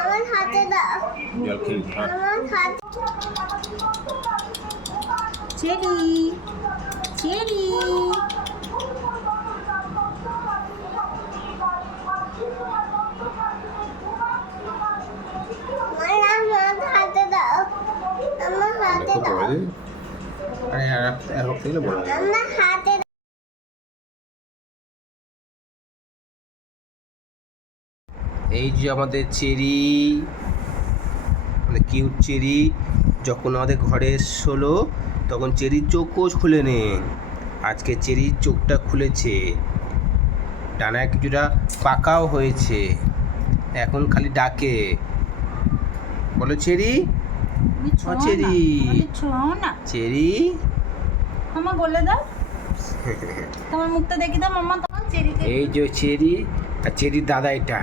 আমার হাতে দাও। জল খেয়ে আমার হাতে চেরি চেরি আমার হাতে দাও। আমার হাতে খুব দাও। বড় আরে আর থেকে বড় আমার হাতে এই যে আমাদের চেরি, মানে কিউট চেরি যখন আমাদের ঘরে এসেছিলো তখন চেরির চোখও খুলে নে। আজকে চেরির চোখটা খুলেছে, ডানায় কিছুটা পাকাও হয়েছে, এখন খালি ডাকে, বলো চেরি ও চেরি না চেরি। মামা বলে দাও, তোমার মুখটা দেখি দাও মামা, তোমার চেরি এই যে চেরি আর চেরির দাদা, এটা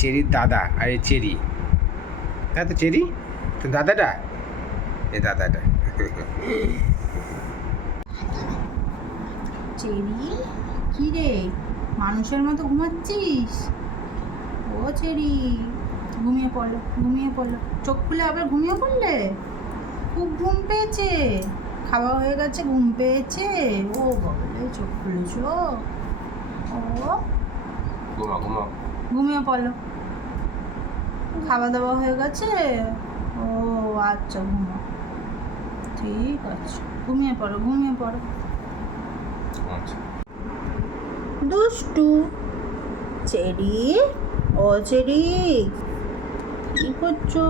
চেরির দাদা আর এই চেরি, হ্যাঁ তো চেরি তো দাদাটা, এই দাদাটা। চেরি কি রে, মানুষের মতো ঘুমাচ্ছিস? ও চেরি, ঘুমিয়ে পড়লো ঘুমিয়ে পড়লো, চোখ খুলে আবার ঘুমিয়ে পড়লে? খুব ঘুম পেয়েছে, খাওয়া হয়ে গেছে, ঘুম পেয়েছে? ও বাবলে চোখ খুলেছ? ও ঘুমা ঘুমা। ঘুমিয়ে পড়লো, খাওয়া দাওয়া হয়ে গেছে? ও আচ্ছা ঘুমো, ঠিক আছে, ঘুমিয়ে পড়ো ঘুমিয়ে পড়ো। আচ্ছা দুষ্টু চেরি, ও চেরি কি করছো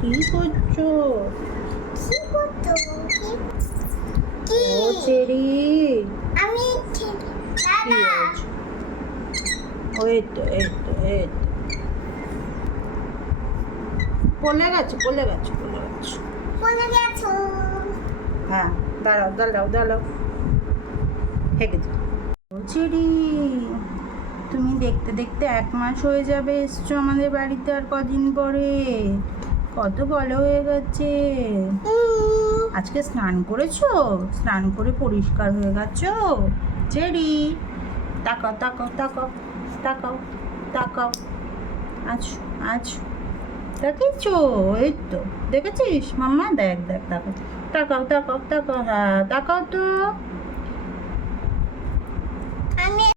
কি করছো? কি করছো? কি? ও চেরি আমি কি দাদা। হয়েছে? এই তো এই তো এই তো, পড়ে গেছে পড়ে গেছে পড়ে গেছে। বলে গেছো। হ্যাঁ দাঁড়াও দাঁড়াও দাঁড়াও, হেঁটে যাও। ও চেরি, তুমি দেখতে দেখতে 1 মাস হয়ে যাবে এসছো আমাদের বাড়িতে, আর কদিন পরে কত বড় হয়ে গেছে। আজকে স্নান করেছো? স্নান করে পরিষ্কার হয়ে গেছো? চেরি তাকাও তাকাও তাকাও তাকাও তাকাও, আজ আজ দেখেছো? এই তো দেখেছিস মাম্মা, দেখ দেখ তাকাও তাকাও তাকাও তাকাও, হ্যাঁ তাকাও তো।